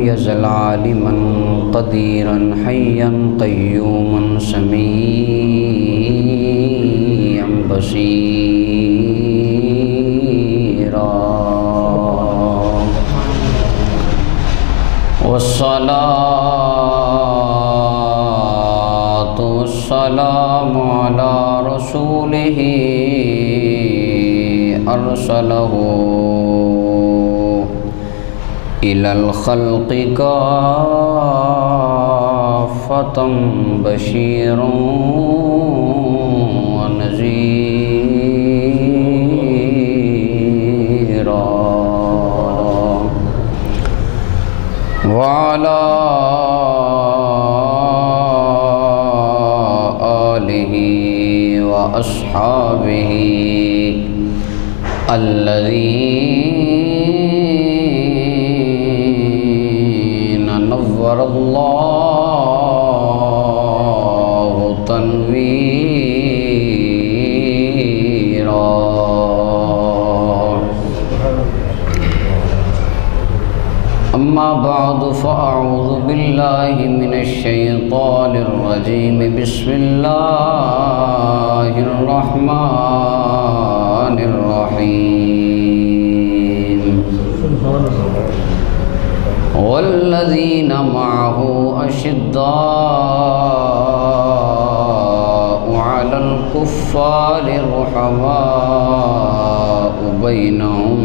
يزل عالما قديرا حيا قيوما سميعا بصيرا والصلاة والسلام على رسوله أرسله إلى الخلق كافة بشيرا ونذيرا وعلى آله وأصحابه الذين نور الله تنويرا أما بعد فأعوذ بالله من الشيطان الرجيم بسم الله الرحمن الرحيم والذين معه أشداء على الكفار رحماء بينهم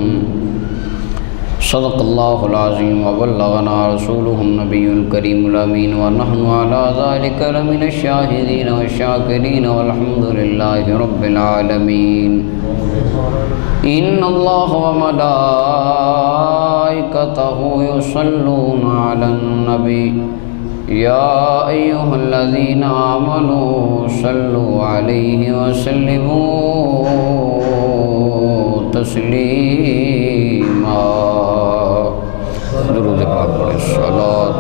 صدق الله العظيم وبلغنا رسوله النبي الكريم الأمين ونحن على ذلك لمن الشاهدين والشاكرين والحمد لله رب العالمين إن الله وملائكته يصلون على النبي يا أيها الذين آمنوا صلوا عليه وسلموا تسليما درود پاک پڑھیں صلاۃ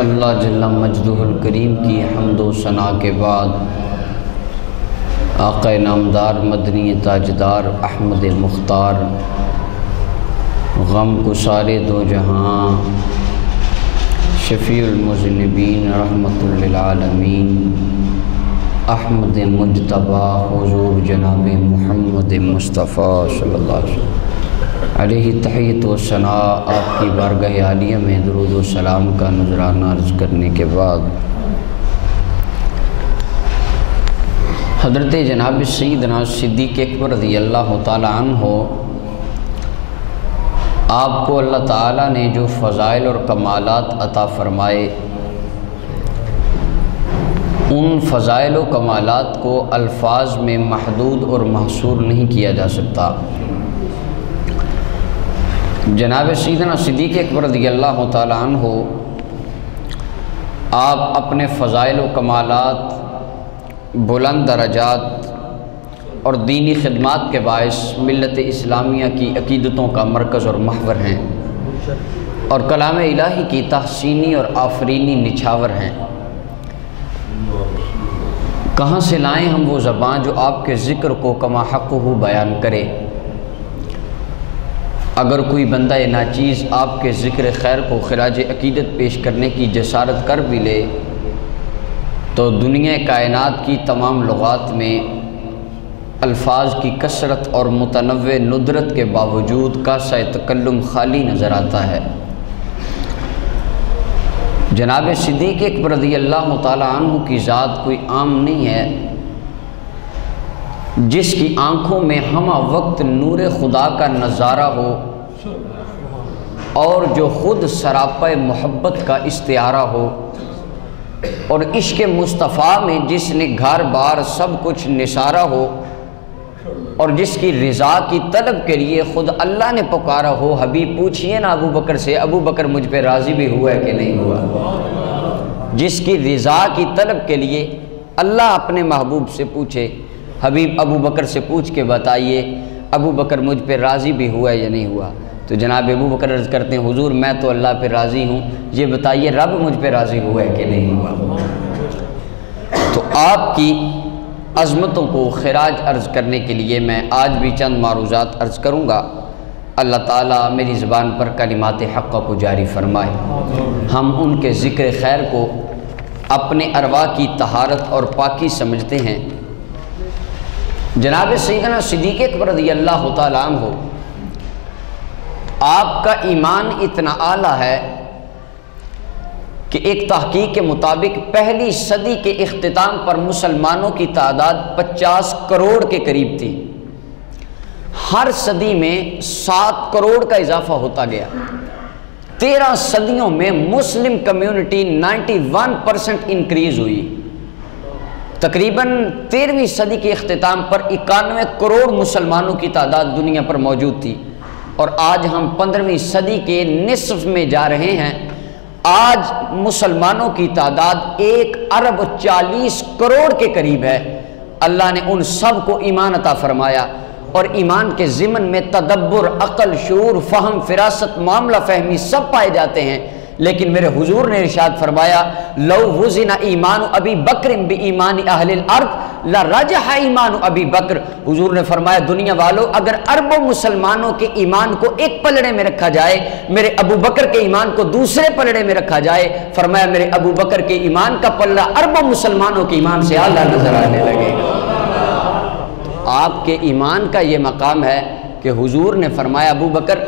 اللہ جل مجدہ الکریم کی حمد و ثنا کے بعد آقا نامدار مدنی تاجدار احمد مختار غم گسار دو جہاں شفیع المذنبین رحمت للعالمین احمد مجتبی حضور جناب محمد مصطفیٰ صلی اللہ علیہ وسلم علیہ تحیت و ثنا آپ کی بارگاہ عالیہ میں درود و سلام کا نذرانہ عرض کرنے کے بعد حضرت جناب سیدنا صدیق اکبر رضی اللہ تعالی عنہ آپ کو اللہ تعالیٰ نے جو فضائل اور کمالات عطا فرمائے ان فضائل و کمالات کو الفاظ میں محدود اور محصور نہیں کیا جا سکتا۔ جناب سیدنا صدیق اکبر رضی اللہ تعالی عنہ آپ اپنے فضائل و کمالات، بلند درجات اور دینی خدمات کے باعث ملت اسلامیہ کی عقیدتوں کا مرکز اور محور ہیں اور کلام الہی کی تحسینی اور آفرینی نچھاور ہیں۔ کہاں سے لائیں ہم وہ زبان جو آپ کے ذکر کو کما حقہ بیان کرے؟ اگر کوئی بندہ ناچیز آپ کے ذکر خیر کو خراج عقیدت پیش کرنے کی جسارت کر بھی لے تو دنیا کائنات کی تمام لغات میں الفاظ کی کثرت اور متنوع ندرت کے باوجود کاسہ تکلم خالی نظر آتا ہے۔ جناب صدیق اکبر رضی اللہ تعالی عنہ کی ذات کوئی عام نہیں ہے، جس کی آنکھوں میں ہمہ وقت نور خدا کا نظارہ ہو اور جو خود سراپا محبت کا استعارہ ہو، اور عشق مصطفیٰ میں جس نے گھر بار سب کچھ نثارا ہو، اور جس کی رضا کی طلب کے لیے خود اللہ نے پکارا ہو۔ حبیب پوچھئے نا ابو بکر سے، ابو بکر مجھ پہ راضی بھی ہوا ہے کہ نہیں ہوا؟ جس کی رضا کی طلب کے لیے اللہ اپنے محبوب سے پوچھے، حبیب ابو بکر سے پوچھ کے بتائیے ابو بکر مجھ پہ راضی بھی ہوا یا نہیں ہوا؟ تو جناب ابو بکر عرض کرتے ہیں حضور میں تو اللہ پہ راضی ہوں، یہ بتائیے رب مجھ پہ راضی ہوا ہے کہ نہیں ہوا؟ تو آپ کی عظمتوں کو خراج عرض کرنے کے لیے میں آج بھی چند معروضات عرض کروں گا۔ اللہ تعالیٰ میری زبان پر کلمات حق کو جاری فرمائے، ہم ان کے ذکر خیر کو اپنے ارواح کی طہارت اور پاکی سمجھتے ہیں۔ جناب سیدنا صدیق اکبر رضی اللہ تعالیٰ عنہ، آپ کا ایمان اتنا اعلیٰ ہے کہ ایک تحقیق کے مطابق پہلی صدی کے اختتام پر مسلمانوں کی تعداد 50 کروڑ کے قریب تھی۔ ہر صدی میں 7 کروڑ کا اضافہ ہوتا گیا۔ 13 صدیوں میں مسلم کمیونٹی 91% انکریز ہوئی۔ تقریباً 13ویں صدی کے اختتام پر 91 کروڑ مسلمانوں کی تعداد دنیا پر موجود تھی، اور آج ہم 15ویں صدی کے نصف میں جا رہے ہیں۔ آج مسلمانوں کی تعداد 1 ارب 40 کروڑ کے قریب ہے۔ اللہ نے ان سب کو ایمان عطا فرمایا، اور ایمان کے ضمن میں تدبر، عقل، شعور، فہم، فراست، معاملہ فہمی سب پائے جاتے ہیں، لیکن میرے حضور نے ارشاد فرمایا لو وزن ایمان ابی بکر بایمان اہل الارض لرجح ایمان ابی بکر۔ حضور نے فرمایا دنیا والو، اگر اربوں مسلمانوں کے ایمان کو ایک پلڑے میں رکھا جائے، میرے ابو بکر کے ایمان کو دوسرے پلڑے میں رکھا جائے، فرمایا میرے ابو بکر کے ایمان کا پلڑا اربوں مسلمانوں کے ایمان سے اعلیٰ نظر آنے لگے گا۔ آپ کے ایمان کا یہ مقام ہے کہ حضور نے فرمایا ابو بکر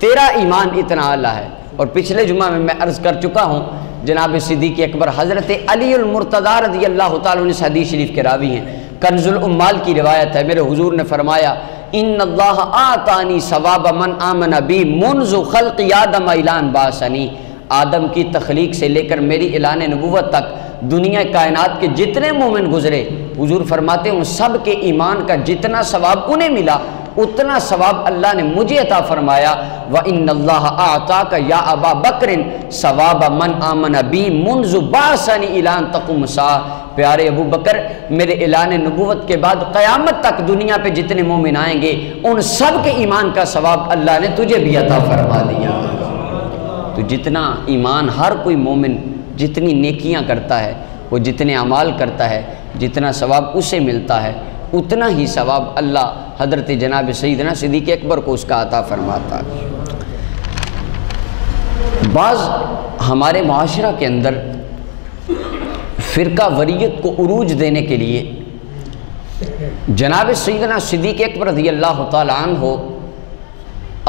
تیرا ایمان اتنا اعلیٰ ہے۔ اور پچھلے جمعہ میں عرض کر چکا ہوں، جناب صدیق اکبر حضرت علی المرتضیٰ رضی اللہ تعالیٰ عنہ اس حدیث شریف کے راوی ہیں، کنز الامال کی روایت ہے، میرے حضور نے فرمایا ان اللہ آتانی ثواب من آمن بی منذ خلق آدم اعلان باسنی۔ آدم کی تخلیق سے لے کر میری اعلان نبوت تک دنیا کائنات کے جتنے مومن گزرے، حضور فرماتے ہیں سب کے ایمان کا جتنا ثواب انہیں ملا اتنا ثواب اللہ نے مجھے عطا فرمایا۔ وَإِنَّ اللَّهَ أَعْطَاكَ يَا أَبَا بَكْرٍ ثَوَابَ مَنْ آمَنَ بِي مُنْذُ بَعْثَنِي إِلَىٰ أَن تَقُومَ السَّاعَةُ۔ پیارے ابو بکر، میرے اعلان نبوت کے بعد قیامت تک دنیا پہ جتنے مومن آئیں گے ان سب کے ایمان کا ثواب اللہ نے تجھے بھی عطا فرما دیا۔ تو جتنا ایمان ہر کوئی مومن جتنی نیکیاں کرتا ہے، وہ جتنے اعمال کرتا ہے، جتنا ثواب اسے ملتا ہے، اتنا ہی ثواب اللہ حضرت جناب سیدنا صدیق اکبر کو اس کا عطا فرماتا ہے۔ بعض ہمارے معاشرہ کے اندر فرقہ وریت کو عروج دینے کے لیے جناب سیدنا صدیق اکبر رضی اللہ تعالیٰ عنہ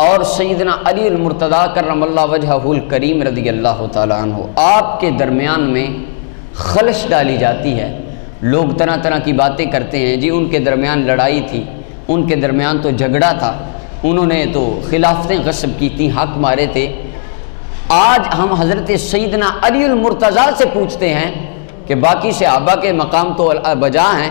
اور سیدنا علی المرتضیٰ کرم اللہ وجہہ الکریم رضی اللہ تعالیٰ عنہ، آپ کے درمیان میں خلش ڈالی جاتی ہے۔ لوگ طرح طرح کی باتیں کرتے ہیں، جی ان کے درمیان لڑائی تھی، ان کے درمیان تو جھگڑا تھا، انہوں نے تو خلافتیں غصب کی تھیں، حق مارے تھے۔ آج ہم حضرت سیدنا علی المرتضیٰ سے پوچھتے ہیں کہ باقی صحابہ کے مقام تو بجا ہیں۔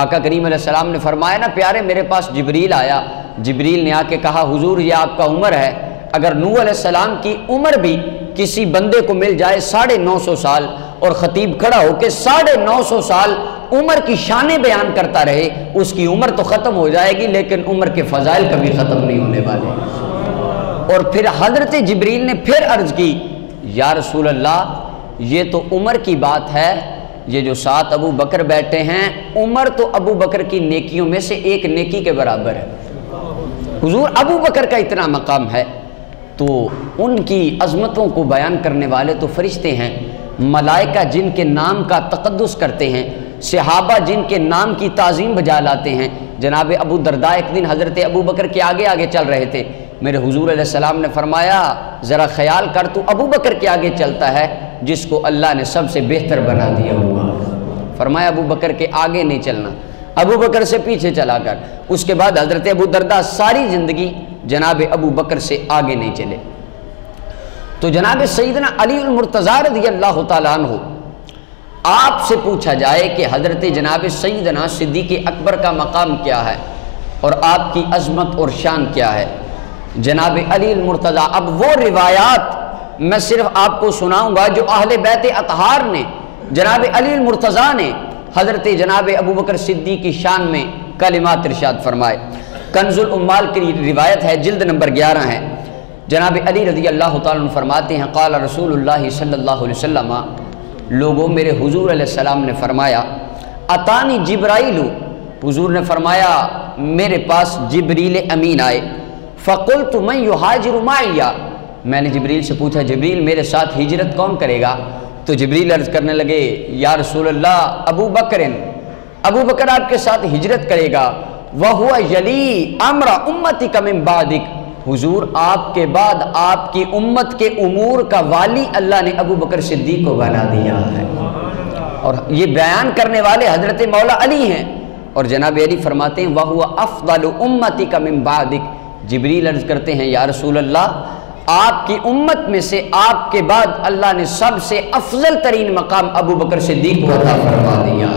آقا کریم علیہ السلام نے فرمایا نا پیارے، میرے پاس جبریل آیا، جبریل نے آ کے کہا حضور یہ آپ کا عمر ہے، اگر نوح علیہ السلام کی عمر بھی کسی بندے کو مل جائے 950 سال، اور خطیب کھڑا ہو کے 950 سال عمر کی شانیں بیان کرتا رہے، اس کی عمر تو ختم ہو جائے گی لیکن عمر کے فضائل کبھی ختم نہیں ہونے والے۔ اور پھر حضرت جبریل نے پھر عرض کی یا رسول اللہ یہ تو عمر کی بات ہے، یہ جو 7 ابو بکر بیٹھے ہیں عمر تو ابو بکر کی نیکیوں میں سے ایک نیکی کے برابر ہے۔ حضور ابو بکر کا اتنا مقام ہے، تو ان کی عظمتوں کو بیان کرنے والے تو فرشتے ہیں، ملائکہ جن کے نام کا تقدس کرتے ہیں، صحابہ جن کے نام کی تعظیم بجا لاتے ہیں۔ جناب ابو درداء ایک دن حضرت ابو بکر کے آگے آگے چل رہے تھے، میرے حضور علیہ السلام نے فرمایا ذرا خیال کر تو ابو بکر کے آگے چلتا ہے جس کو اللہ نے سب سے بہتر بنا دیا ہوا۔ فرمایا ابو بکر کے آگے نہیں چلنا، ابو بکر سے پیچھے چلا کر۔ اس کے بعد حضرت ابو درداء ساری زندگی جناب ابو بکر سے آگے نہیں چلے۔ تو جناب سیدنا علی المرتضیٰ رضی اللہ تعالیٰ عنہ، آپ سے پوچھا جائے کہ حضرت جناب سیدنا صدیق اکبر کا مقام کیا ہے اور آپ کی عظمت اور شان کیا ہے، جناب علی المرتضیٰ، اب وہ روایات میں صرف آپ کو سناؤں گا جو اہل بیت اطہار نے، جناب علی المرتضیٰ نے حضرت جناب ابو بکر صدیق کی شان میں کلمات ارشاد فرمائے۔ کنز الامال کی روایت ہے، جلد نمبر 11 ہے۔ جناب علی رضی اللہ تعالیٰ عنہ فرماتے ہیں قال رسول اللہ صلی اللہ علیہ وسلم، لوگوں میرے حضور علیہ السلام نے فرمایا اتانی جبرائیل، حضور نے فرمایا میرے پاس جبریل امین آئے، فقلت من یہاجر معی، میں نے جبریل سے پوچھا جبریل میرے ساتھ ہجرت کون کرے گا؟ تو جبریل عرض کرنے لگے یا رسول اللہ ابو بکر آپ کے ساتھ ہجرت کرے گا، وَهُوَ يَلِي أَمْرَ أُمَّتِكَ مِن بَعْدِكَ، حضور آپ کے بعد آپ کی امت کے امور کا والی اللہ نے ابو بکر صدیق کو بنا دیا ہے۔ اور یہ بیان کرنے والے حضرت مولا علی ہیں، اور جناب علی فرماتے ہیں وَهُوَ أَفْضَلُ أُمَّتِكَ مِن بَعْدِكَ، جبریل عرض کرتے ہیں یا رسول اللہ آپ کی امت میں سے آپ کے بعد اللہ نے سب سے افضل ترین مقام ابو بکر صدیق کو عطا فرما دیا۔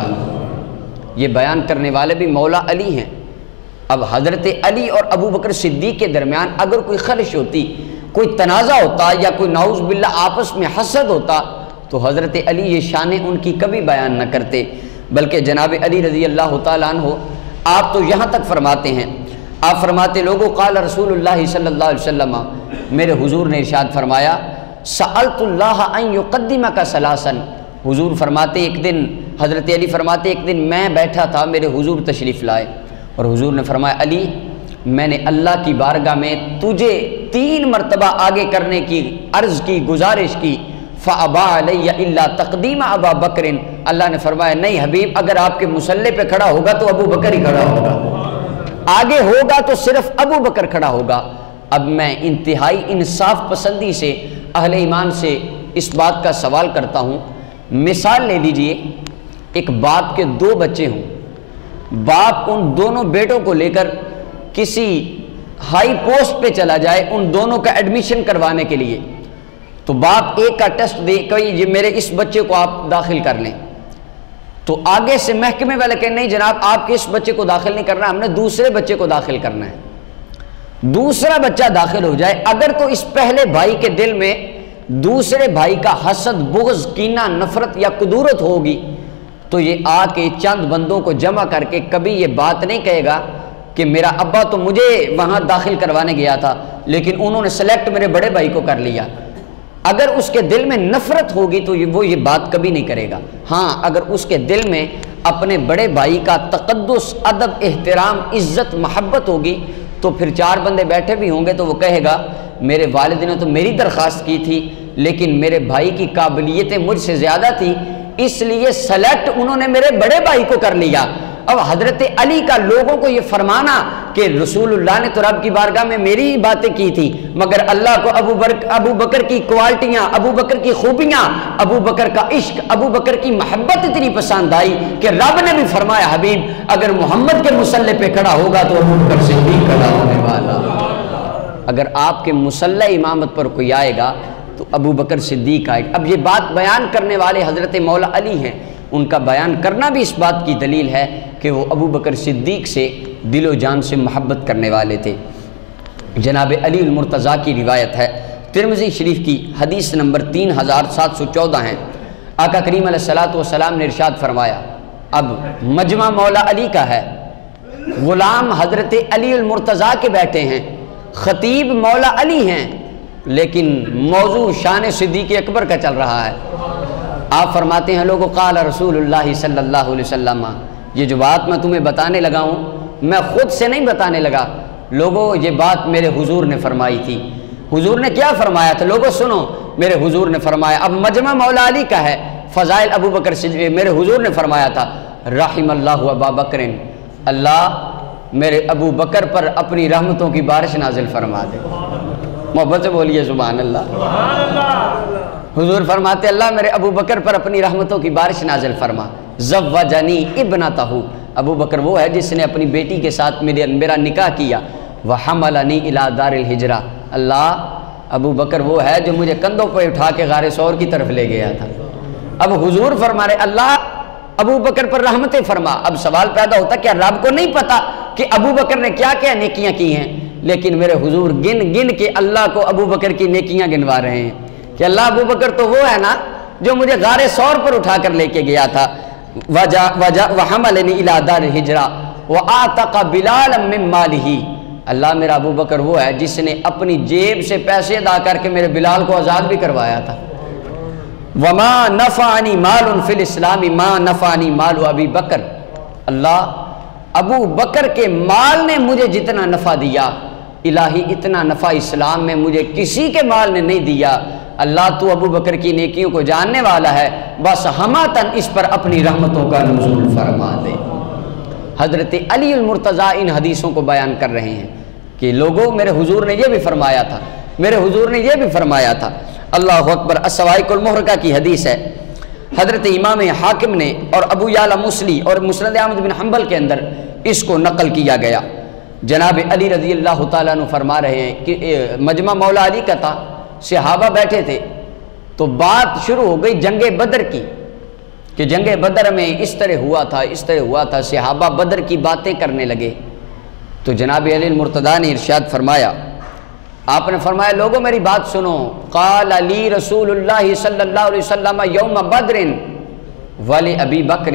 یہ بیان کرنے والے بھی مولا علی ہیں۔ اب حضرت علی اور ابو بکر صدیق کے درمیان اگر کوئی خلش ہوتی، کوئی تنازع ہوتا یا کوئی نعوذ باللہ آپس میں حسد ہوتا تو حضرت علی یہ شانیں ان کی کبھی بیان نہ کرتے، بلکہ جناب علی رضی اللہ تعالیٰ عنہ آپ تو یہاں تک فرماتے ہیں، آپ فرماتے لوگوں قال رسول اللہ صلی اللہ علیہ وسلم، میرے حضور نے ارشاد فرمایا سألت اللہ ان یقدمک ثلاثا، حضور فرماتے ایک دن، حضرت علی فرماتے ایک دن میں بیٹھا تھا میرے حضور تشریف لائے اور حضور نے فرمایا علی میں نے اللہ کی بارگاہ میں تجھے 3 مرتبہ آگے کرنے کی عرض کی، گزارش کی، فَأَبَا عَلَيَّ إِلَّا تَقْدِيمَ أَبَا بَكْرٍ، اللہ نے فرمایا نہیں حبیب اگر آپ کے مصلے پہ کھڑا ہوگا تو ابو بکر ہی کھڑا ہوگا، آگے ہوگا تو صرف ابو بکر کھڑا ہوگا۔ اب میں انتہائی انصاف پسندی سے اہل ایمان سے اس بات کا سوال کرتا ہوں، مثال لے لیجئے ایک باپ کے 2 بچے ہوں، باپ ان دونوں بیٹوں کو لے کر کسی ہائی پوسٹ پہ چلا جائے ان دونوں کا ایڈمیشن کروانے کے لیے، تو باپ ایک کا ٹیسٹ دے کہ یہ میرے اس بچے کو آپ داخل کر لیں، تو آگے سے محکمے والے کہیں نہیں جناب آپ کے اس بچے کو داخل نہیں کرنا، ہم نے دوسرے بچے کو داخل کرنا ہے، دوسرا بچہ داخل ہو جائے، اگر تو اس پہلے بھائی کے دل میں دوسرے بھائی کا حسد، بغض، کینہ، نفرت یا کدورت ہوگی تو یہ آ کے چند بندوں کو جمع کر کے کبھی یہ بات نہیں کہے گا کہ میرا ابا تو مجھے وہاں داخل کروانے گیا تھا لیکن انہوں نے سلیکٹ میرے بڑے بھائی کو کر لیا۔ اگر اس کے دل میں نفرت ہوگی تو وہ یہ بات کبھی نہیں کرے گا۔ ہاں اگر اس کے دل میں اپنے بڑے بھائی کا تقدس، ادب، احترام، عزت، محبت ہوگی تو پھر 4 بندے بیٹھے بھی ہوں گے تو وہ کہے گا میرے والد نے تو میری درخواست کی تھی لیکن میرے بھائی کی قابلیتیں مجھ سے زیادہ تھی اس لیے سلیکٹ انہوں نے میرے بڑے بھائی کو کر لیا۔ اب حضرت علی کا لوگوں کو یہ فرمانا کہ رسول اللہ نے تو رب کی بارگاہ میں میری ہی باتیں کی تھی مگر اللہ کو ابو بکر کی کوالٹیاں، ابو بکر کی خوبیاں، ابو بکر کا عشق، ابو بکر کی محبت اتنی پسند آئی کہ رب نے بھی فرمایا حبیب اگر محمد کے مصلے پہ کھڑا ہوگا تو ابو بکر صدیق کھڑا ہونے والا، اگر آپ کے مصلی امامت پر کوئی آئے گا تو ابو بکر صدیق آئے گا۔ اب یہ بات بیان کرنے والے حضرت مولا علی ہیں، ان کا بیان کرنا بھی اس بات کی دلیل ہے کہ وہ ابو بکر صدیق سے دل و جان سے محبت کرنے والے تھے۔ جناب علی المرتضیٰ کی روایت ہے، ترمذی شریف کی حدیث نمبر 3714 ہیں، آقا کریم علیہ السلام نے ارشاد فرمایا اب مجمع مولا علی کا ہے، غلام حضرت علی المرتضیٰ کے بیٹے ہیں، خطیب مولا علی ہیں، لیکن موضوع شان صدیق اکبر کا چل رہا ہے۔ آپ فرماتے ہیں لوگوں قال رسول اللہ صلی اللہ علیہ وسلم، یہ جو بات میں تمہیں بتانے لگا ہوں میں خود سے نہیں بتانے لگا، لوگوں یہ بات میرے حضور نے فرمائی تھی۔ حضور نے کیا فرمایا تھا لوگوں سنو، میرے حضور نے فرمایا، اب مجمع مولا علی کا ہے، فضائل ابو بکر صدیق، میرے حضور نے فرمایا تھا رحم اللہ ابا بکر، اللہ میرے ابو بکر پر اپنی رحمتوں کی بارش نازل فرما دے، محبت سے بولیے سبحان اللہ۔ حضور فرماتے اللہ میرے ابو بکر پر اپنی رحمتوں کی بارش نازل فرما۔ زوجنی ابنتہ، ابو بکر وہ ہے جس نے اپنی بیٹی کے ساتھ میرا نکاح کیا۔ وحملنی الی دار الہجرہ، اللہ ابو بکر وہ ہے جو مجھے کندھوں پہ اٹھا کے غار ثور کی طرف لے گیا تھا۔ اب حضور فرما رہے اللہ ابو بکر پر رحمتیں فرما۔ اب سوال پیدا ہوتا کیا رب کو نہیں پتا کہ ابو بکر نے کیا کیا نیکیاں کی ہیں؟ لیکن میرے حضور گن گن کے اللہ کو ابو بکر کی نیکیاں گنوا رہے ہیں کہ اللہ ابو بکر تو وہ ہے نا جو مجھے غار ثور پر اٹھا کر لے کے گیا تھا۔ وحملنی الی دار الہجرہ، وَآتَقَ بِلَالًا مِّن مَّالِهِ، اللہ میرا ابو بکر وہ ہے جس نے اپنی جیب سے پیسے ادا کر کے میرے بلال کو آزاد بھی کروایا تھا۔ وَمَا نَفَعَنِي مَالٌ فِي الْإِسْلَامِ مَا نَفَعَنِي مَالُ أَبِي بکر، اللہ ابو بکر کے مال نے مجھے جتنا نفع دیا، الہی اتنا نفع اسلام میں مجھے کسی کے مال نے نہیں دیا۔ اللہ تو ابو بکر کی نیکیوں کو جاننے والا ہے، بس ہماتن اس پر اپنی رحمتوں کا نزول فرما دے۔ حضرت علی المرتضیٰ ان حدیثوں کو بیان کر رہے ہیں کہ لوگوں میرے حضور نے یہ بھی فرمایا تھا، میرے حضور نے یہ بھی فرمایا تھا۔ اللہ اکبر۔ السوائق المحرقہ کی حدیث ہے، حضرت امام حاکم نے اور ابو یعلا مسلی اور مسند احمد بن حنبل کے اندر اس کو نقل کیا گیا۔ جناب علی رضی اللہ تعالیٰ عنہ فرما رہے ہیں کہ مجمع مولا علی کا تھا، صحابہ بیٹھے تھے تو بات شروع ہو گئی جنگ بدر کی، کہ جنگ بدر میں اس طرح ہوا تھا، اس طرح ہوا تھا، صحابہ بدر کی باتیں کرنے لگے۔ تو جناب علی المرتضیٰ نے ارشاد فرمایا، آپ نے فرمایا لوگوں میری بات سنو، قال علی رسول اللہ صلی اللہ علیہ وسلم یوم بدر ولی ابی بکر،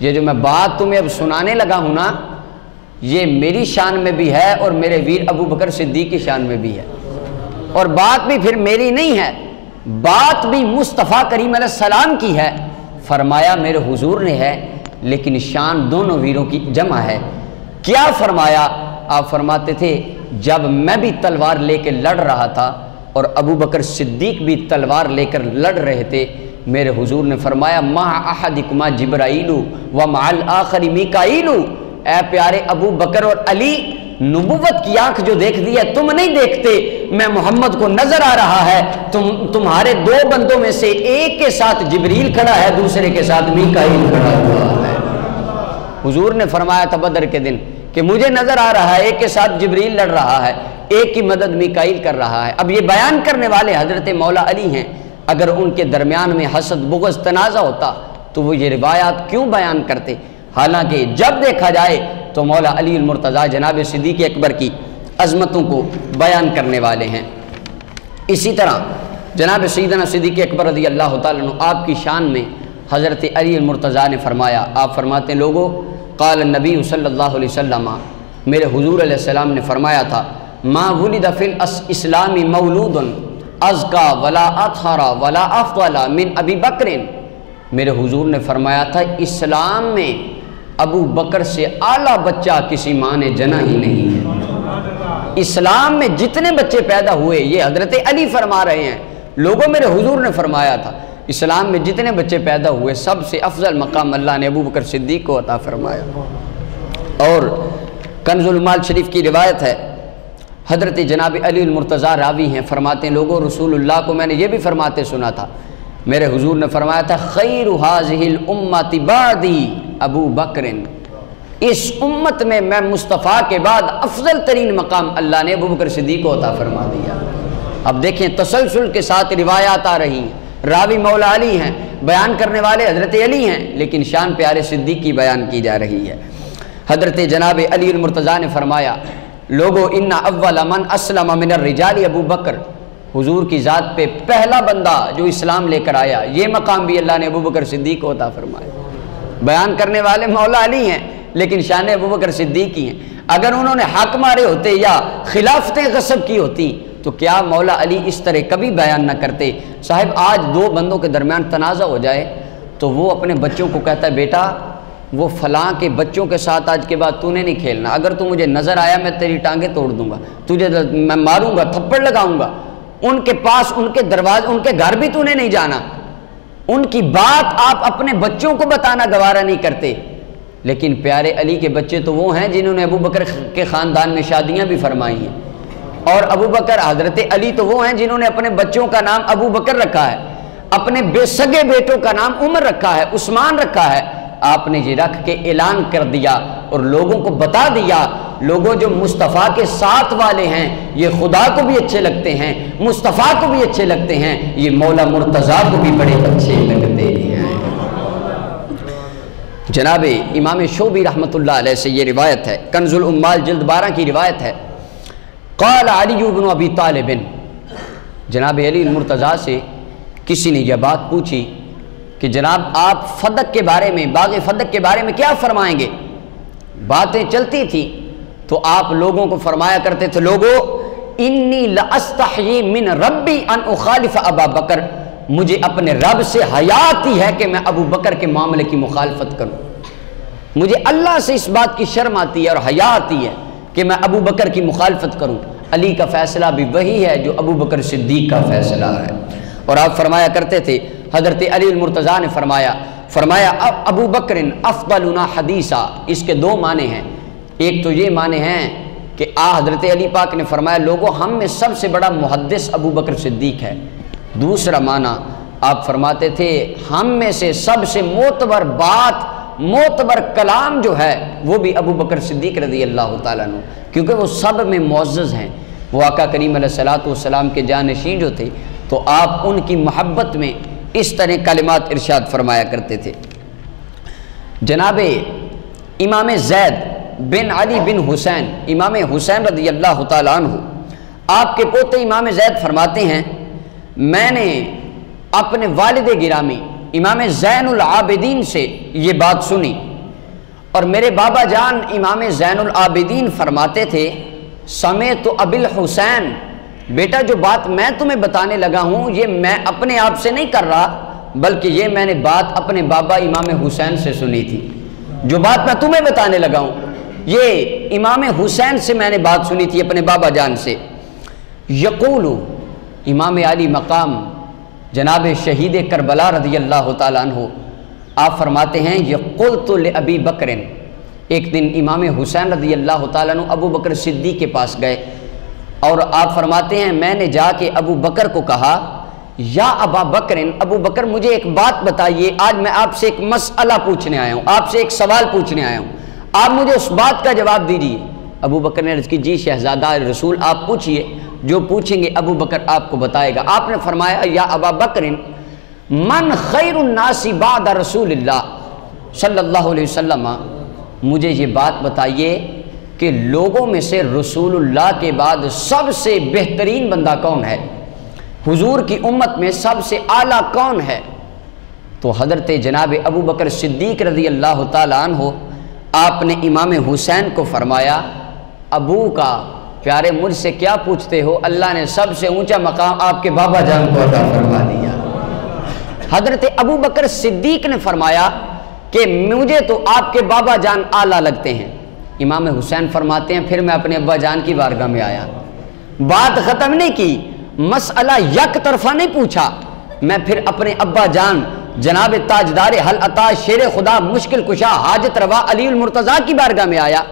یہ جو میں بات تمہیں اب سنانے لگا ہوں نا، یہ میری شان میں بھی ہے اور میرے ویر ابو بکر صدیق کی شان میں بھی ہے، اور بات بھی پھر میری نہیں ہے، بات بھی مصطفیٰ کریم علیہ السلام کی ہے۔ فرمایا میرے حضور نے ہے، لیکن شان دونوں ویروں کی جمع ہے۔ کیا فرمایا؟ آپ فرماتے تھے جب میں بھی تلوار لے کے لڑ رہا تھا اور ابو بکر صدیق بھی تلوار لے کر لڑ رہے تھے، میرے حضور نے فرمایا مع احدکما جبرائیل ومع الآخر میکائیل، اے پیارے ابو بکر اور علی، نبوت کی آنکھ جو دیکھ دی ہے تم نہیں دیکھتے، میں محمد کو نظر آ رہا ہے، تمہارے دو بندوں میں سے ایک کے ساتھ جبریل کھڑا ہے، دوسرے کے ساتھ میکائیل کھڑا ہوا ہے۔ حضور نے فرمایا تھا بدر کے دن کہ مجھے نظر آ رہا ہے ایک کے ساتھ جبریل لڑ رہا ہے، ایک کی مدد میکائیل کر رہا ہے۔ اب یہ بیان کرنے والے حضرت مولا علی ہیں، اگر ان کے درمیان میں حسد بغض تنازع ہوتا تو وہ یہ روایات کیوں بیان کرتے؟ حالانکہ جب دیکھا جائے تو مولا علی المرتضیٰ جناب صدیق اکبر کی عظمتوں کو بیان کرنے والے ہیں۔ اسی طرح جناب سیدنا صدیق اکبر رضی اللہ تعالیٰ عنہ آپ کی شان میں حضرت علی المرتضیٰ نے فرمایا، آپ فرماتے ہیں لوگوں قال النبی صلی اللہ علیہ وسلم، میرے حضور علیہ السلام نے فرمایا تھا ما ولد فی الاسلام مولود ازکا ولا اطہر ولا افضل من ابی بکر، میرے حضور نے فرمایا تھا اسلام میں ابو بکر سے اعلیٰ بچہ کسی ماں نے جنا ہی نہیں ہے۔ اسلام میں جتنے بچے پیدا ہوئے، یہ حضرت علی فرما رہے ہیں، لوگوں میرے حضور نے فرمایا تھا اسلام میں جتنے بچے پیدا ہوئے سب سے افضل مقام اللہ نے ابو بکر صدیق کو عطا فرمایا۔ اور کنز المال شریف کی روایت ہے، حضرت جناب علی المرتضیٰ راوی ہیں، فرماتے ہیں لوگوں رسول اللہ کو میں نے یہ بھی فرماتے سنا تھا، میرے حضور نے فرمایا تھا خیر هذه الامت بعدی ابو بکر، اس امت میں مصطفیٰ کے بعد افضل ترین مقام اللہ نے ابو بکر صدیق کو عطا فرما دیا۔ اب دیکھیں تسلسل کے ساتھ روایات آ رہی ہیں، راوی مولا علی ہیں، بیان کرنے والے حضرت علی ہیں، لیکن شان پیارے صدیق کی بیان کی جا رہی ہے۔ حضرت جناب علی المرتضیٰ نے فرمایا لوگو ان اول من اسلم من الرجال ابو بکر، حضور کی ذات پہ پہلا بندہ جو اسلام لے کر آیا، یہ مقام بھی اللہ نے ابو بکر صدیق کو عطا فرمایا۔ بیان کرنے والے مولا علی ہیں لیکن شان ابو بکر صدیق کی ہیں۔ اگر انہوں نے حق مارے ہوتے یا خلافتیں غصب کی ہوتی تو کیا مولا علی اس طرح کبھی بیان نہ کرتے؟ صاحب آج دو بندوں کے درمیان تنازع ہو جائے تو وہ اپنے بچوں کو کہتا ہے بیٹا وہ فلاں کے بچوں کے ساتھ آج کے بعد تو نے نہیں کھیلنا، اگر تو مجھے نظر آیا میں تیری ٹانگیں توڑ دوں گا، تجھے میں ماروں گا، تھپڑ لگاؤں گا، ان کے پاس ان کے دروازے ان کے گھر بھی تو نے نہیں جانا، ان کی بات آپ اپنے بچوں کو بتانا گوارا نہیں کرتے۔ لیکن پیارے علی کے بچے تو وہ ہیں جنہوں نے ابو بکر کے خاندان میں شادیاں بھی فرمائی ہیں، اور ابو بکر حضرت علی تو وہ ہیں جنہوں نے اپنے بچوں کا نام ابو بکر رکھا ہے، اپنے بے سگے بیٹوں کا نام عمر رکھا ہے، عثمان رکھا ہے۔ آپ نے یہ رکھ کے اعلان کر دیا اور لوگوں کو بتا دیا لوگوں جو مصطفیٰ کے ساتھ والے ہیں یہ خدا کو بھی اچھے لگتے ہیں، مصطفیٰ کو بھی اچھے لگتے ہیں، یہ مولا مرتضیٰ کو بھی بڑے اچھے لگتے ہیں۔ جناب امام شعبی رحمۃ اللہ علیہ سے یہ روایت ہے، کنز الامال جلد 12 کی روایت ہے، قال علی بن ابی طالب، جناب علی المرتضیٰ سے کسی نے یہ بات پوچھی کہ جناب آپ فدق کے بارے میں، باغ فدق کے بارے میں کیا فرمائیں گے؟ باتیں چلتی تھی تو آپ لوگوں کو فرمایا کرتے تھے لوگو انی لاستحیی من ربی ان اخالف ابا بکر، مجھے اپنے رب سے حیا آتی ہے کہ میں ابو بکر کے معاملے کی مخالفت کروں، مجھے اللہ سے اس بات کی شرم آتی ہے اور حیا آتی ہے کہ میں ابو بکر کی مخالفت کروں۔ علی کا فیصلہ بھی وہی ہے جو ابو بکر صدیق کا فیصلہ ہے۔ اور آپ فرمایا کرتے تھے، حضرت علی المرتضیٰ نے فرمایا ابو بکر افضلنا حدیثا، اس کے دو معنی ہیں، ایک تو یہ معنی ہیں کہ حضرت علی پاک نے فرمایا لوگوں ہم میں سب سے بڑا محدث ابو بکر صدیق ہے، دوسرا معنی آپ فرماتے تھے ہم میں سے سب سے معتبر بات، معتبر کلام جو ہے وہ بھی ابو بکر صدیق رضی اللہ تعالیٰ عنہ، کیونکہ وہ سب میں معزز ہیں، وہ آقا کریم علیہ الصلوۃ والسلام کے جانشین جو تھے، تو آپ ان کی محبت میں اس طرح کلمات ارشاد فرمایا کرتے تھے۔ جناب امام زید بن علی بن حسین، امام حسین رضی اللہ تعالیٰ عنہ، آپ کے پوتے امام زید فرماتے ہیں میں نے اپنے والد گرامی امام زین العابدین سے یہ بات سنی، اور میرے بابا جان امام زین العابدین فرماتے تھے سمیت ابی الحسین، بیٹا جو بات میں تمہیں بتانے لگا ہوں یہ میں اپنے آپ سے نہیں کر رہا، بلکہ یہ میں نے بات اپنے بابا امام حسین سے سنی تھی، جو بات میں تمہیں بتانے لگا ہوں یہ امام حسین سے میں نے بات سنی تھی اپنے بابا جان سے۔ یقول، امام علی مقام جناب شہید کربلا رضی اللہ تعالیٰ عنہ آپ فرماتے ہیں یقلت لابی بکر، ایک دن امام حسین رضی اللہ تعالیٰ عنہ ابو بکر صدیق کے پاس گئے، اور آپ فرماتے ہیں میں نے جا کے ابو بکر کو کہا یا ابا بکر، ابو بکر مجھے ایک بات بتائیے، آج میں آپ سے ایک مسئلہ پوچھنے آیا ہوں، آپ سے ایک سوال پوچھنے آیا ہوں، آپ مجھے اس بات کا جواب دیجیے۔ ابو بکر نے عرض کی جی شہزادہ رسول آپ پوچھئے، جو پوچھیں گے ابو بکر آپ کو بتائے گا۔ آپ نے فرمایا یا ابا بکر من خیر الناس بعد رسول اللہ صلی اللہ علیہ وسلم، مجھے یہ بات بتائیے کہ لوگوں میں سے رسول اللہ کے بعد سب سے بہترین بندہ کون ہے، حضور کی امت میں سب سے اعلیٰ کون ہے؟ تو حضرت جناب ابو بکر صدیق رضی اللہ تعالیٰ عنہ آپ نے امام حسین کو فرمایا ابو کا پیارے مجھ سے کیا پوچھتے ہو، اللہ نے سب سے اونچا مقام آپ کے بابا جان کو عطا فرما دیا۔ حضرت ابو بکر صدیق نے فرمایا کہ مجھے تو آپ کے بابا جان اعلیٰ لگتے ہیں۔ امام حسین فرماتے ہیں پھر میں اپنے ابا جان کی بارگاہ میں آیا، بات ختم نہیں کی، مسئلہ یک طرفہ نہیں پوچھا، میں پھر اپنے ابا جان جناب تاجدار حل عطا شیر خدا مشکل کشا حاجت روا علی المرتضیٰ کی بارگاہ میں آیا،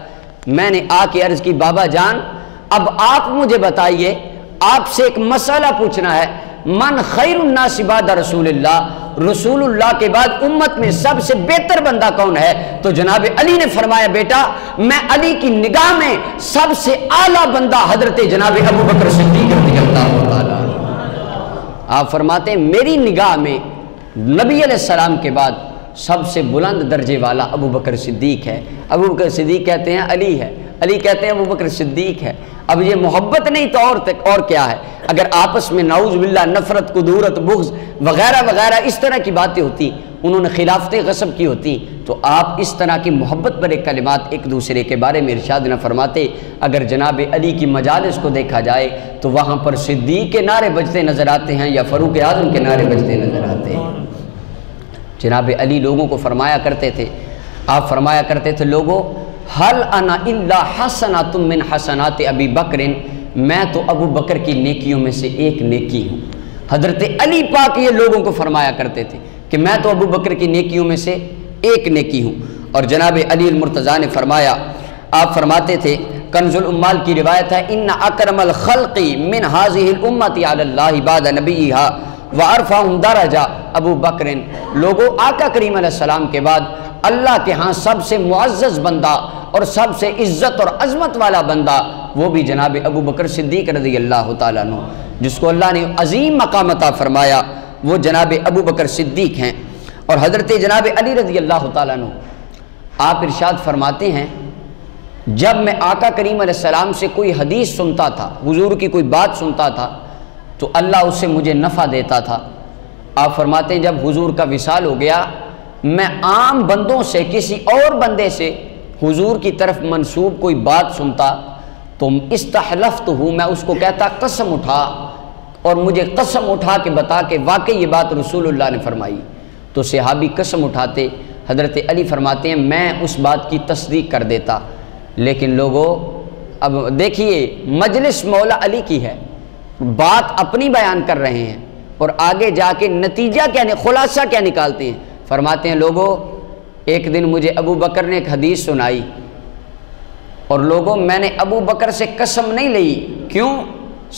میں نے آ کے عرض کی بابا جان اب آپ مجھے بتائیے، آپ سے ایک مسئلہ پوچھنا ہے، من خیر الناس بعد رسول اللہ، رسول اللہ کے بعد امت میں سب سے بہتر بندہ کون ہے؟ تو جناب علی نے فرمایا بیٹا میں علی کی نگاہ میں سب سے اعلیٰ بندہ حضرت جناب ابو بکر صدیق رضی اللہ تعالیٰ۔ آپ فرماتے ہیں میری نگاہ میں نبی علیہ السلام کے بعد سب سے بلند درجے والا ابو بکر صدیق ہے۔ ابو بکر صدیق کہتے ہیں علی ہے، علی کہتے ہیں ابو بکر صدیق ہے۔ اب یہ محبت نہیں تو اور کیا ہے؟ اگر آپس میں نعوذ باللہ نفرت، کدورت، بغض وغیرہ وغیرہ اس طرح کی باتیں ہوتی، انہوں نے خلافتیں غصب کی ہوتی، تو آپ اس طرح کی محبت پر ایک کلمات ایک دوسرے کے بارے میں ارشاد نہ فرماتے۔ اگر جناب علی کی مجالس کو دیکھا جائے تو وہاں پر صدیق کے نعرے بجتے نظر آتے ہیں یا فاروق اعظم کے نعرے بجتے نظر آتے ہیں۔ جناب علی لوگوں کو فرمایا کرتے تھے، آپ فرمایا کرتے تھے لوگوں حل انا الا حسنۃ من حسنات ابی بکر، میں تو ابو بکر کی نیکیوں میں سے ایک نیکی ہوں۔ حضرت علی پاک یہ لوگوں کو فرمایا کرتے تھے کہ میں تو ابو بکر کی نیکیوں میں سے ایک نیکی ہوں۔ اور جناب علی المرتضیٰ نے فرمایا، آپ فرماتے تھے کنز الامال کی روایت ہے ان اکرم الخلق من هذه الامه علی اللہ بعد نبیها وارفعهم درجہ ابو بکر، لوگوں آقا کریم علیہ السلام کے بعد اللہ کے ہاں سب سے معزز بندہ اور سب سے عزت اور عظمت والا بندہ وہ بھی جناب ابو بکر صدیق رضی اللہ تعالیٰ عنہ، جس کو اللہ نے عظیم مقام عطا فرمایا، وہ جناب ابو بکر صدیق ہیں۔ اور حضرت جناب علی رضی اللہ تعالیٰ عنہ آپ ارشاد فرماتے ہیں جب میں آقا کریم علیہ السلام سے کوئی حدیث سنتا تھا، حضور کی کوئی بات سنتا تھا تو اللہ اس سے مجھے نفع دیتا تھا۔ آپ فرماتے ہیں جب حضور کا وصال ہو گیا میں عام بندوں سے کسی اور بندے سے حضور کی طرف منسوب کوئی بات سنتا تو استحلفت ہوں، میں اس کو کہتا قسم اٹھا، اور مجھے قسم اٹھا کے بتا کہ واقعی یہ بات رسول اللہ نے فرمائی، تو صحابی قسم اٹھاتے، حضرت علی فرماتے ہیں میں اس بات کی تصدیق کر دیتا۔ لیکن لوگوں اب دیکھیے مجلس مولا علی کی ہے، بات اپنی بیان کر رہے ہیں اور آگے جا کے نتیجہ کیا خلاصہ کیا نکالتے ہیں، فرماتے ہیں لوگوں ایک دن مجھے ابو بکر نے ایک حدیث سنائی، اور لوگوں میں نے ابو بکر سے قسم نہیں لی، کیوں؟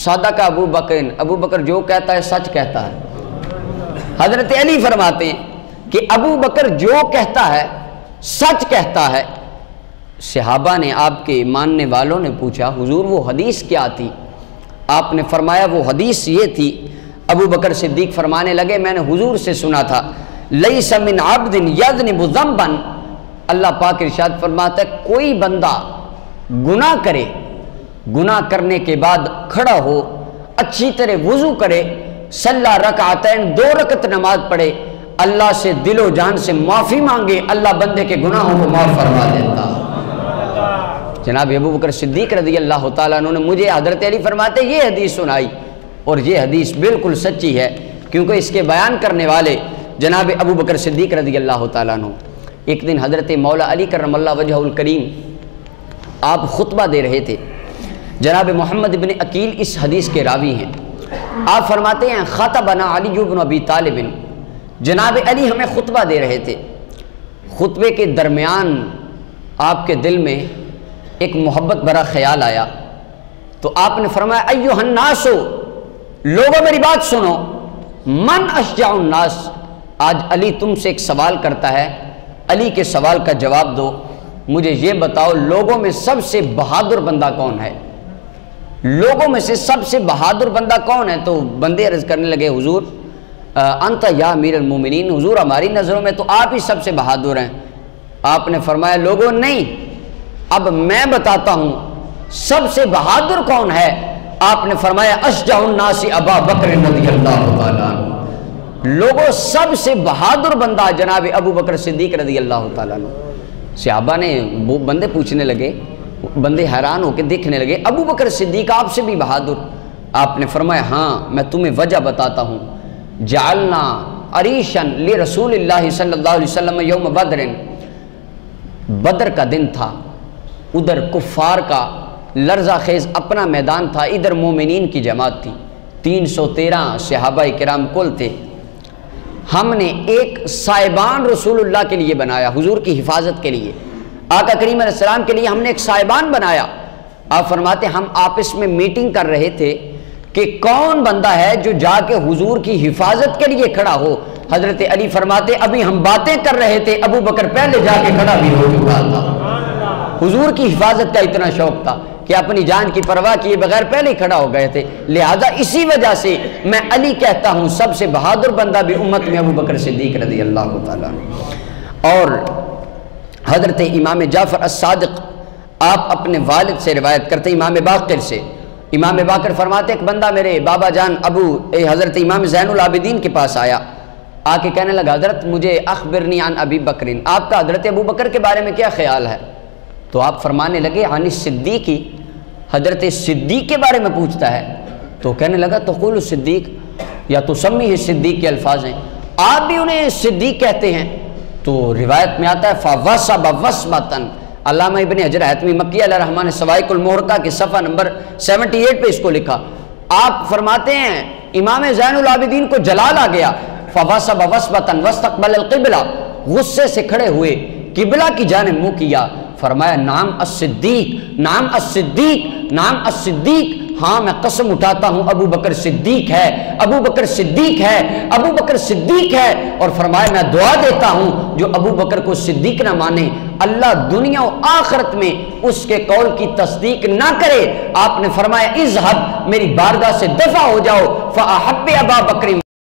صادق ابو بکر جو کہتا ہے سچ کہتا ہے۔ حضرت علی فرماتے ہیں کہ ابو بکر جو کہتا ہے سچ کہتا ہے۔ صحابہ نے، آپ کے ماننے والوں نے پوچھا حضور وہ حدیث کیا تھی؟ آپ نے فرمایا وہ حدیث یہ تھی، ابو بکر صدیق فرمانے لگے میں نے حضور سے سنا تھا لیس من عبد یذنب ذنبا، اللہ پاک ارشاد فرماتا ہے کوئی بندہ گناہ کرے، گناہ کرنے کے بعد کھڑا ہو، اچھی طرح وضو کرے، صلی رکعتین 2 رکعت نماز پڑھے، اللہ سے دل و جان سے معافی مانگے، اللہ بندے کے گناہوں کو معاف فرما دیتا۔ جناب ابو بکر صدیق رضی اللہ تعالیٰ عنہ نے مجھے حضرت علی فرماتے یہ حدیث سنائی، اور یہ حدیث بالکل سچی ہے، کیونکہ اس کے بیان کرنے والے جناب ابو بکر صدیق رضی اللہ تعالیٰ عنہ۔ ایک دن حضرت مولا علی کرم اللہ وجہہ الکریم آپ خطبہ دے رہے تھے، جناب محمد بن عقیل اس حدیث کے راوی ہیں، آپ فرماتے ہیں خطبنا علی بن ابی طالب، جناب علی ہمیں خطبہ دے رہے تھے، خطبے کے درمیان آپ کے دل میں ایک محبت بھرا خیال آیا، تو آپ نے فرمایا ایھا الناس، لوگوں میری بات سنو، من اشجع الناس، آج علی تم سے ایک سوال کرتا ہے، علی کے سوال کا جواب دو، مجھے یہ بتاؤ لوگوں میں سب سے بہادر بندہ کون ہے؟ لوگوں میں سے سب سے بہادر بندہ کون ہے؟ تو بندے عرض کرنے لگے حضور انت یا امیر المومنین، حضور ہماری نظروں میں تو آپ ہی سب سے بہادر ہیں۔ آپ نے فرمایا لوگوں نہیں، اب میں بتاتا ہوں سب سے بہادر کون ہے۔ آپ نے فرمایا اشجع الناس ابا بکر رضی اللہ تعالیٰ عنہ، لوگوں سب سے بہادر بندہ جناب ابو بکر صدیق رضی اللہ تعالیٰ عنہ۔ صحابہ نے وہ بندے پوچھنے لگے، بندے حیران ہو کے دیکھنے لگے ابو بکر صدیق آپ سے بھی بہادر؟ آپ نے فرمایا ہاں میں تمہیں وجہ بتاتا ہوں، جعلنا عریشا لرسول اللہ صلی اللہ علیہ وسلم یوم بدر، بدر کا دن تھا، ادھر کفار کا لرزہ خیز اپنا میدان تھا، ادھر مومنین کی جماعت تھی، 313 صحابہ کرام کل تھے، ہم نے ایک سائبان رسول اللہ کے لیے بنایا، حضور کی حفاظت کے لیے، آقا کریم علیہ السلام کے لیے ہم نے ایک سائبان بنایا۔ آپ فرماتے ہم آپس میں میٹنگ کر رہے تھے کہ کون بندہ ہے جو جا کے حضور کی حفاظت کے لیے کھڑا ہو۔ حضرت علی فرماتے ابھی ہم باتیں کر رہے تھے، ابو بکر پہلے جا کے کھڑا بھی ہو چکا تھا۔ حضور کی حفاظت کا اتنا شوق تھا کہ اپنی جان کی پرواہ کیے بغیر پہلے ہی کھڑا ہو گئے تھے، لہذا اسی وجہ سے میں علی کہتا ہوں سب سے بہادر بندہ بھی امت میں ابو بکر صدیق رضی اللہ تعالیٰ عنہ۔ اور حضرت امام جعفر الصادق آپ اپنے والد سے روایت کرتے امام باقر سے، امام باقر فرماتے ایک بندہ میرے بابا جان حضرت امام زین العابدین کے پاس آیا، آ کے کہنے لگا حضرت مجھے اخبرنی عن ابی بکر، آپ کا حضرت ابو بکر کے بارے میں کیا خیال ہے؟ تو آپ فرمانے لگے عن الصدیقی، حضرت صدیق کے بارے میں پوچھتا ہے، تو کہنے لگا تقول الصدیق یا تسمی صدیق کے الفاظ ہیں، آپ بھی انہیں صدیق کہتے ہیں؟ تو روایت میں آتا ہے فوسب وسبتن، علامہ ابن حجر حتمی مکی علیہ الرحمٰن نے سوائق المحرقہ کے صفحہ نمبر 78 پہ اس کو لکھا۔ آپ فرماتے ہیں امام زین العابدین کو جلال آ گیا، فوسب وسبتن واستقبل القبلہ، غصے سے کھڑے ہوئے قبلہ کی جانب منہ کیا، فرمایا نام الصدیق، نام الصدیق، نام الصدیق، ہاں میں قسم اٹھاتا ہوں ابو بکر صدیق ہے، ابو بکر صدیق ہے، ابو بکر صدیق ہے، اور فرمایا میں دعا دیتا ہوں جو ابو بکر کو صدیق نہ مانے اللہ دنیا و آخرت میں اس کے قول کی تصدیق نہ کرے۔ آپ نے فرمایا اذهب، میری بارگاہ سے دفع ہو جاؤ، فاحب ابا بکر